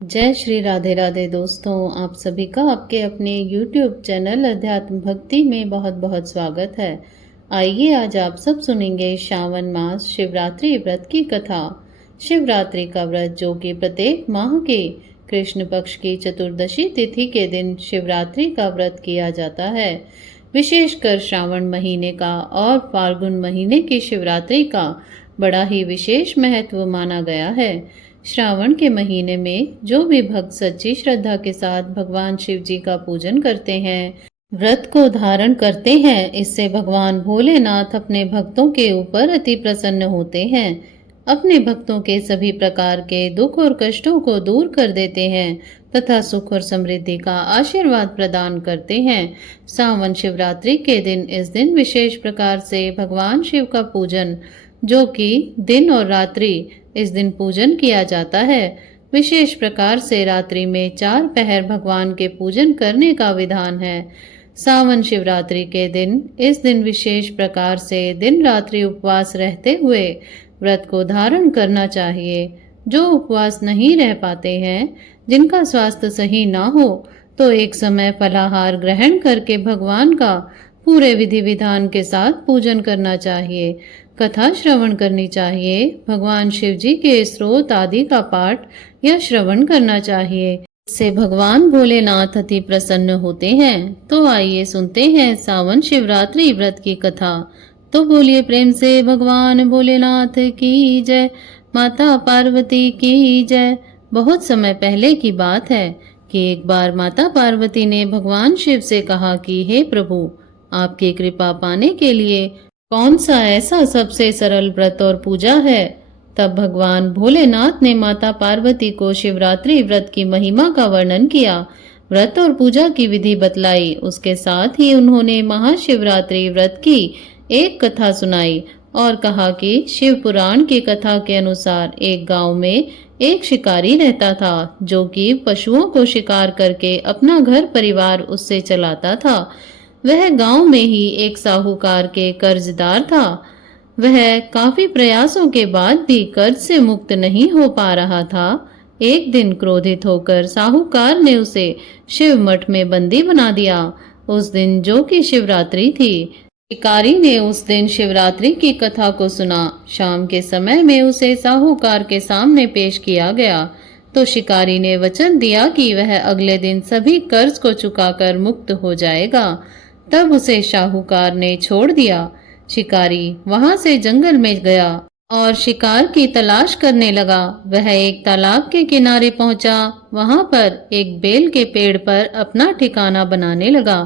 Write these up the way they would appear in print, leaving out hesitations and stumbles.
जय श्री राधे राधे दोस्तों, आप सभी का आपके अपने YouTube चैनल अध्यात्म भक्ति में बहुत बहुत स्वागत है। आइए आज आप सब सुनेंगे श्रावण मास शिवरात्रि व्रत की कथा। शिवरात्रि का व्रत जो कि प्रत्येक माह के कृष्ण पक्ष की चतुर्दशी तिथि के दिन शिवरात्रि का व्रत किया जाता है। विशेषकर श्रावण महीने का और फाल्गुन महीने की शिवरात्रि का बड़ा ही विशेष महत्व माना गया है। श्रावण के महीने में जो भी भक्त सच्ची श्रद्धा के साथ भगवान शिव जी का पूजन करते हैं, व्रत को धारण करते हैं, इससे भगवान भोलेनाथ अपने भक्तों के ऊपर अति प्रसन्न होते हैं। अपने भक्तों के सभी प्रकार के दुख और कष्टों को दूर कर देते हैं तथा सुख और समृद्धि का आशीर्वाद प्रदान करते हैं। सावन शिवरात्रि के दिन इस दिन विशेष प्रकार से भगवान शिव का पूजन जो कि दिन और रात्रि इस दिन पूजन किया जाता है। विशेष प्रकार से रात्रि में 4 पहर भगवान के पूजन करने का विधान है। सावन शिवरात्रि के दिन इस दिन विशेष प्रकार से दिन रात्रि उपवास रहते हुए व्रत को धारण करना चाहिए। जो उपवास नहीं रह पाते हैं, जिनका स्वास्थ्य सही ना हो, तो एक समय फलाहार ग्रहण करके भगवान का पूरे विधि विधान के साथ पूजन करना चाहिए। कथा श्रवण करनी चाहिए। भगवान शिव जी के स्रोत आदि का पाठ या श्रवण करना चाहिए। इससे भगवान भोलेनाथ अति प्रसन्न होते हैं। तो आइए सुनते हैं सावन शिवरात्रि व्रत की कथा। तो बोलिए प्रेम से भगवान भोलेनाथ की जय, माता पार्वती की जय। बहुत समय पहले की बात है कि एक बार माता पार्वती ने भगवान शिव से कहा कि हे प्रभु, आपकी कृपा पाने के लिए कौन सा ऐसा सबसे सरल व्रत और पूजा है। तब भगवान भोलेनाथ ने माता पार्वती को शिवरात्रि व्रत की महिमा का वर्णन किया, व्रत और पूजा की विधि बतलाई। उसके साथ ही उन्होंने महाशिवरात्रि व्रत की एक कथा सुनाई और कहा कि शिव पुराण की कथा के अनुसार एक गांव में एक शिकारी रहता था जो कि पशुओं को शिकार करके अपना घर परिवार उससे चलाता था। वह गांव में ही एक साहूकार के कर्जदार था। वह काफी प्रयासों के बाद भी कर्ज से मुक्त नहीं हो पा रहा था। एक दिन क्रोधित होकर साहूकार ने उसे शिव मठ में बंदी बना दिया। उस दिन जो कि शिवरात्रि थी, शिकारी ने उस दिन शिवरात्रि की कथा को सुना। शाम के समय में उसे साहूकार के सामने पेश किया गया तो शिकारी ने वचन दिया कि वह अगले दिन सभी कर्ज को चुकाकर मुक्त हो जाएगा। तब उसे साहूकार ने छोड़ दिया। शिकारी वहां से जंगल में गया और शिकार की तलाश करने लगा। वह एक तालाब के किनारे पहुंचा। वहां पर एक बेल के पेड़ पर अपना ठिकाना बनाने लगा।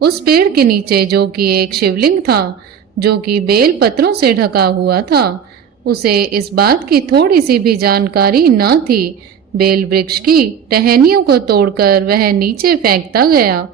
उस पेड़ के नीचे जो कि एक शिवलिंग था जो कि बेल पत्रों से ढका हुआ था। उसे इस बात की थोड़ी सी भी जानकारी न थी। बेल वृक्ष की टहनियों को तोड़कर वह नीचे फेंकता गया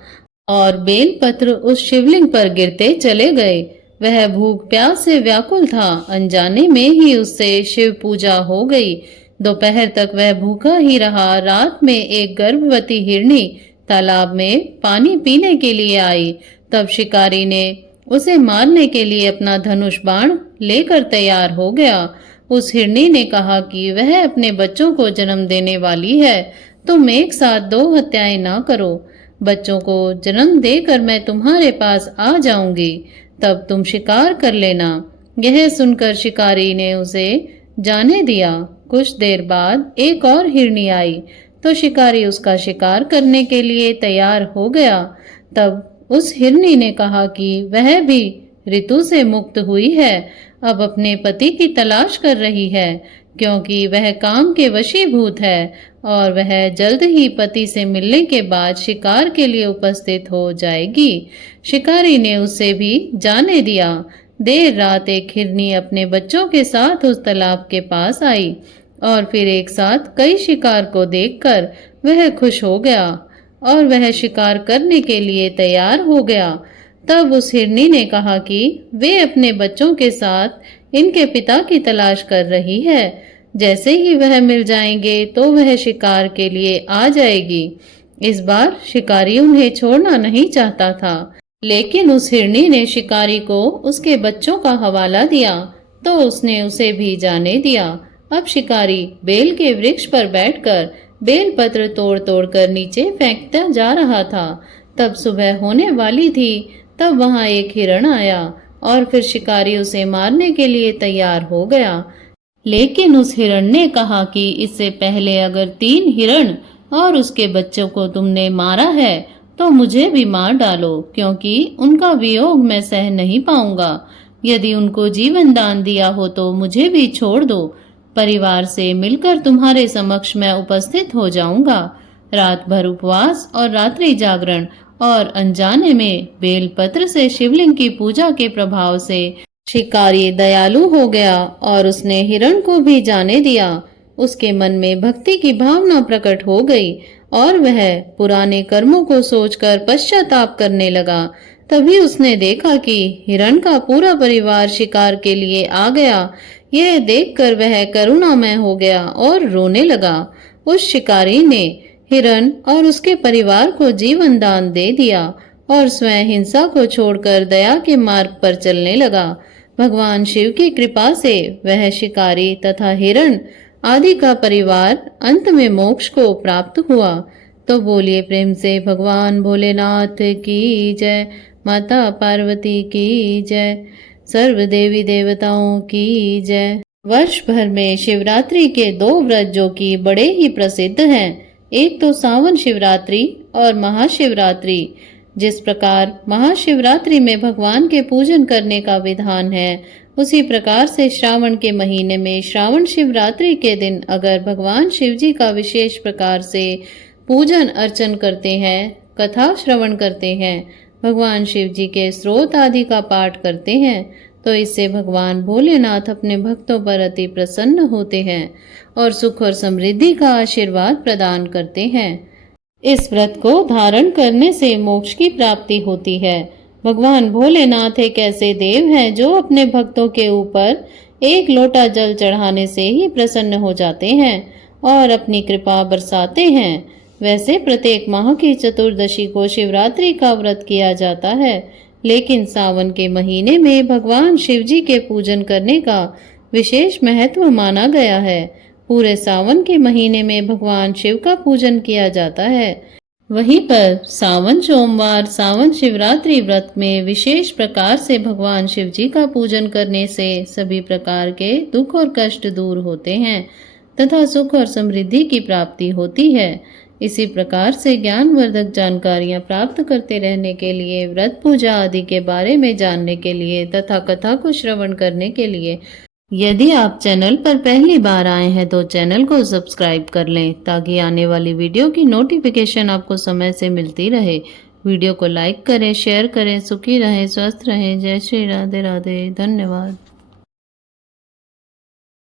और बेल पत्र उस शिवलिंग पर गिरते चले गए। वह भूख प्यास से व्याकुल था। अनजाने में ही उससे शिव पूजा हो गई। दोपहर तक वह भूखा ही रहा। रात में एक गर्भवती हिरनी तालाब में पानी पीने के लिए आई। तब शिकारी ने उसे मारने के लिए अपना धनुष बाण लेकर तैयार हो गया। उस हिरनी ने कहा कि वह अपने बच्चों को जन्म देने वाली है। तुम एक साथ 2 हत्याएं ना करो। बच्चों को जन्म देकर मैं तुम्हारे पास आ जाऊंगी, तब तुम शिकार कर लेना। यह सुनकर शिकारी ने उसे जाने दिया। कुछ देर बाद एक और हिरनी आई तो शिकारी उसका शिकार करने के लिए तैयार हो गया। तब उस हिरनी ने कहा कि वह भी ऋतु से मुक्त हुई है, अब अपने पति की तलाश कर रही है क्योंकि वह काम के वशीभूत है और वह जल्द ही पति से मिलने के बाद शिकार के लिए उपस्थित हो जाएगी। शिकारी ने उसे भी जाने दिया। देर रात एक हिरनी अपने बच्चों के साथ उस तालाब के पास आई और फिर एक साथ कई शिकार को देखकर वह खुश हो गया और वह शिकार करने के लिए तैयार हो गया। तब उस हिरनी ने कहा कि वे अपने बच्चों के साथ इनके पिता की तलाश कर रही है। जैसे ही वह मिल जाएंगे तो वह शिकार के लिए आ जाएगी। इस बार शिकारी उन्हें छोड़ना नहीं चाहता था, लेकिन उस हिरनी ने शिकारी को उसके बच्चों का हवाला दिया तो उसने उसे भी जाने दिया। अब शिकारी बेल के वृक्ष पर बैठकर बेलपत्र तोड़ तोड़ कर नीचे फेंकता जा रहा था। तब सुबह होने वाली थी। तब वहां एक हिरण आया और फिर शिकारी उसे मारने के लिए तैयार हो गया। लेकिन उस हिरण ने कहा कि इससे पहले अगर 3 हिरण और उसके बच्चों को तुमने मारा है तो मुझे भी मार डालो, क्योंकि उनका वियोग मैं सह नहीं पाऊंगा। यदि उनको जीवन दान दिया हो तो मुझे भी छोड़ दो। परिवार से मिलकर तुम्हारे समक्ष मैं उपस्थित हो जाऊंगा। रात भर उपवास और रात्रि जागरण और अनजाने में बेलपत्र से शिवलिंग की पूजा के प्रभाव से शिकारी दयालु हो गया और उसने हिरण को भी जाने दिया। उसके मन में भक्ति की भावना प्रकट हो गई और वह पुराने कर्मों को सोचकर पश्चाताप करने लगा। तभी उसने देखा कि हिरण का पूरा परिवार शिकार के लिए आ गया। यह देखकर वह करुणामय हो गया और रोने लगा। उस शिकारी ने हिरण और उसके परिवार को जीवन दान दे दिया और स्वयं हिंसा को छोड़कर दया के मार्ग पर चलने लगा। भगवान शिव की कृपा से वह शिकारी तथा हिरण आदि का परिवार अंत में मोक्ष को प्राप्त हुआ। तो बोलिए प्रेम से भगवान भोलेनाथ की जय, माता पार्वती की जय, सर्व देवी देवताओं की जय। वर्ष भर में शिवरात्रि के 2 व्रत जो कि बड़े ही प्रसिद्ध हैं, एक तो सावन शिवरात्रि और महाशिवरात्रि। जिस प्रकार महाशिवरात्रि में भगवान के पूजन करने का विधान है, उसी प्रकार से श्रावण के महीने में श्रावण शिवरात्रि के दिन अगर भगवान शिव जी का विशेष प्रकार से पूजन अर्चन करते हैं, कथा श्रवण करते हैं, भगवान शिव जी के स्तोत्र आदि का पाठ करते हैं, तो इससे भगवान भोलेनाथ अपने भक्तों पर अति प्रसन्न होते हैं और सुख और समृद्धि का आशीर्वाद प्रदान करते हैं। इस व्रत को धारण करने से मोक्ष की प्राप्ति होती है। भगवान भोलेनाथ एक ऐसे देव हैं जो अपने भक्तों के ऊपर एक लोटा जल चढ़ाने से ही प्रसन्न हो जाते हैं और अपनी कृपा बरसाते हैं। वैसे प्रत्येक माह की चतुर्दशी को शिवरात्रि का व्रत किया जाता है, लेकिन सावन के महीने में भगवान शिव जी के पूजन करने का विशेष महत्व माना गया है। पूरे सावन के महीने में भगवान शिव का पूजन किया जाता है। वहीं पर सावन सोमवार सावन शिवरात्रि व्रत में विशेष प्रकार से भगवान शिव जी का पूजन करने से सभी प्रकार के दुख और कष्ट दूर होते हैं तथा सुख और समृद्धि की प्राप्ति होती है। इसी प्रकार से ज्ञानवर्धक जानकारियां प्राप्त करते रहने के लिए, व्रत पूजा आदि के बारे में जानने के लिए तथा कथा को श्रवण करने के लिए यदि आप चैनल पर पहली बार आए हैं तो चैनल को सब्सक्राइब कर लें, ताकि आने वाली वीडियो की नोटिफिकेशन आपको समय से मिलती रहे। वीडियो को लाइक करें, शेयर करें। सुखी रहें, स्वस्थ रहें। जय श्री राधे राधे। धन्यवाद।